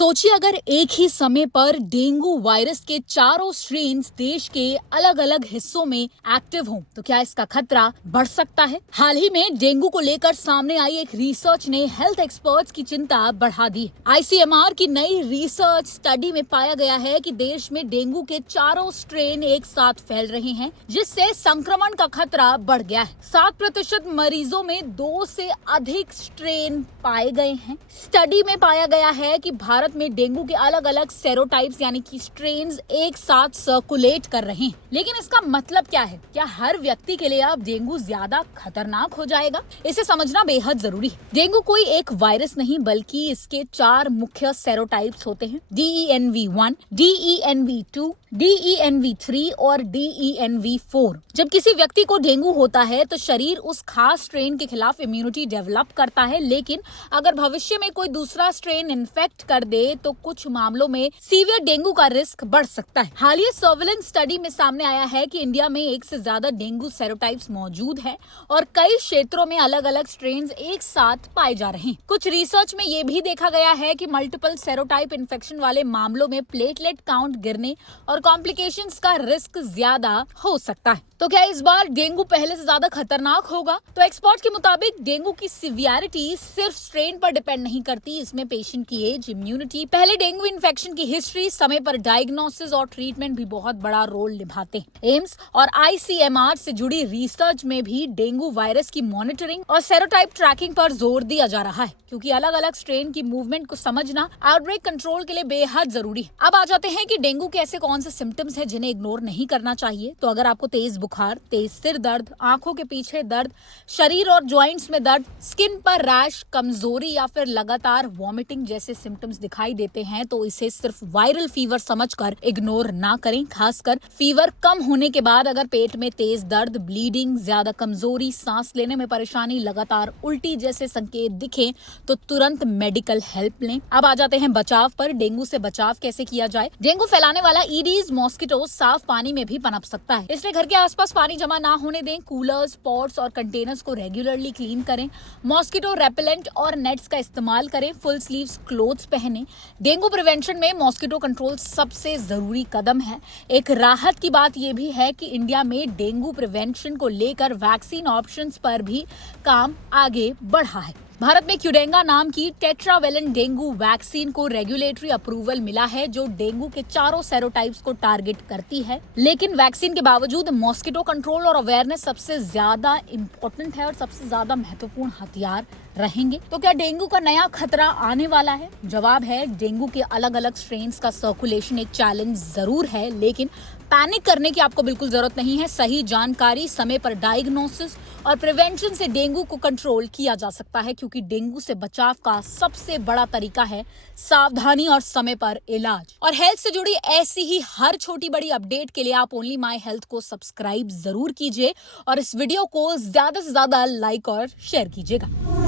सोचिए अगर एक ही समय पर डेंगू वायरस के चारों स्ट्रेन्स देश के अलग अलग हिस्सों में एक्टिव हों, तो क्या इसका खतरा बढ़ सकता है? हाल ही में डेंगू को लेकर सामने आई एक रिसर्च ने हेल्थ एक्सपर्ट्स की चिंता बढ़ा दी। आईसीएमआर की नई रिसर्च स्टडी में पाया गया है कि देश में डेंगू के चारों स्ट्रेन एक साथ फैल रहे हैं, जिससे संक्रमण का खतरा बढ़ गया है। 7% मरीजों में 2 से अधिक स्ट्रेन पाए गए हैं। स्टडी में पाया गया है कि भारत में डेंगू के अलग अलग सेरोटाइप्स यानी कि स्ट्रेन्स एक साथ सर्कुलेट कर रहे हैं। लेकिन इसका मतलब क्या है? क्या हर व्यक्ति के लिए अब डेंगू ज्यादा खतरनाक हो जाएगा? इसे समझना बेहद जरूरी है। डेंगू कोई एक वायरस नहीं बल्कि इसके 4 मुख्य सेरोटाइप्स होते हैं: DENV1, DENV2, DENV3 और DENV4। जब किसी व्यक्ति को डेंगू होता है तो शरीर उस खास स्ट्रेन के खिलाफ इम्यूनिटी डेवलप करता है, लेकिन अगर भविष्य में कोई दूसरा स्ट्रेन इन्फेक्ट कर दे तो कुछ मामलों में सीवियर डेंगू का रिस्क बढ़ सकता है। हालिया सर्वेलेंस स्टडी में सामने आया है कि इंडिया में 1 से ज्यादा डेंगू सेरोटाइप्स मौजूद है और कई क्षेत्रों में अलग अलग स्ट्रेन एक साथ पाए जा रहे हैं। कुछ रिसर्च में ये भी देखा गया है कि मल्टीपल सेरोटाइप इन्फेक्शन वाले मामलों में प्लेटलेट काउंट गिरने और कॉम्प्लिकेशंस का रिस्क ज्यादा हो सकता है। तो क्या इस बार डेंगू पहले से ज्यादा खतरनाक होगा? तो एक्सपर्ट के मुताबिक डेंगू की सीवियरिटी सिर्फ स्ट्रेन पर डिपेंड नहीं करती, इसमें पेशेंट की एज, इम्यूनिटी, पहले डेंगू इन्फेक्शन की हिस्ट्री, समय पर डायग्नोसिस और ट्रीटमेंट भी बहुत बड़ा रोल निभाते हैं। एम्स और आईसीएमआर से जुड़ी रिसर्च में भी डेंगू वायरस की मॉनिटरिंग और सेरोटाइप ट्रैकिंग पर जोर दिया जा रहा है, क्योंकि अलग अलग स्ट्रेन की मूवमेंट को समझना आउटब्रेक कंट्रोल के लिए बेहद जरूरी है। अब आ जाते हैं कि डेंगू के ऐसे कौन से सिम्टम्स हैं जिन्हें इग्नोर नहीं करना चाहिए। तो अगर आपको तेज बुखार, तेज सिर दर्द, आंखों के पीछे दर्द, शरीर और जॉइंट्स में दर्द, स्किन पर रैश, कमजोरी या फिर लगातार वॉमिटिंग जैसे सिम्टम्स दिखाई देते हैं तो इसे सिर्फ वायरल फीवर समझकर इग्नोर ना करें। खासकर फीवर कम होने के बाद अगर पेट में तेज दर्द, ब्लीडिंग, ज्यादा कमजोरी, सांस लेने में परेशानी, लगातार उल्टी जैसे संकेत दिखें तो तुरंत मेडिकल हेल्प लें। अब आ जाते हैं बचाव पर। डेंगू से बचाव कैसे किया जाए? डेंगू फैलाने वाला ईडीज मॉस्किटो साफ पानी में भी पनप सकता है, इसलिए घर के आसपास पानी जमा ना होने दें। कूलर्स, पॉट्स और कंटेनर्स को रेगुलरली क्लीन करें। मॉस्किटो रेपेलेंट और नेट्स का इस्तेमाल करें। फुल स्लीव्स क्लोथ्स पहनें। डेंगू प्रिवेंशन में मॉस्किटो कंट्रोल सबसे जरूरी कदम है। एक राहत की बात यह भी है कि इंडिया में डेंगू प्रिवेंशन को लेकर वैक्सीन ऑप्शंस पर भी काम आगे बढ़ा है। भारत में क्यूडेंगा नाम की टेट्रावेलेंट डेंगू वैक्सीन को रेगुलेटरी अप्रूवल मिला है, जो डेंगू के चारों सेरोटाइप्स को टारगेट करती है। लेकिन वैक्सीन के बावजूद मॉस्किटो कंट्रोल और अवेयरनेस सबसे ज्यादा इम्पोर्टेंट है और सबसे ज्यादा महत्वपूर्ण हथियार रहेंगे। तो क्या डेंगू का नया खतरा आने वाला है? जवाब है, डेंगू के अलग अलग स्ट्रेन्स का सर्कुलेशन एक चैलेंज जरूर है, लेकिन पैनिक करने की आपको बिल्कुल जरूरत नहीं है। सही जानकारी, समय पर डायग्नोसिस और प्रिवेंशन से डेंगू को कंट्रोल किया जा सकता है, क्योंकि डेंगू से बचाव का सबसे बड़ा तरीका है सावधानी और समय पर इलाज। और हेल्थ से जुड़ी ऐसी ही हर छोटी बड़ी अपडेट के लिए आप ओनली माई हेल्थ को सब्सक्राइब जरूर कीजिए और इस वीडियो को ज्यादा से ज्यादा लाइक और शेयर कीजिएगा।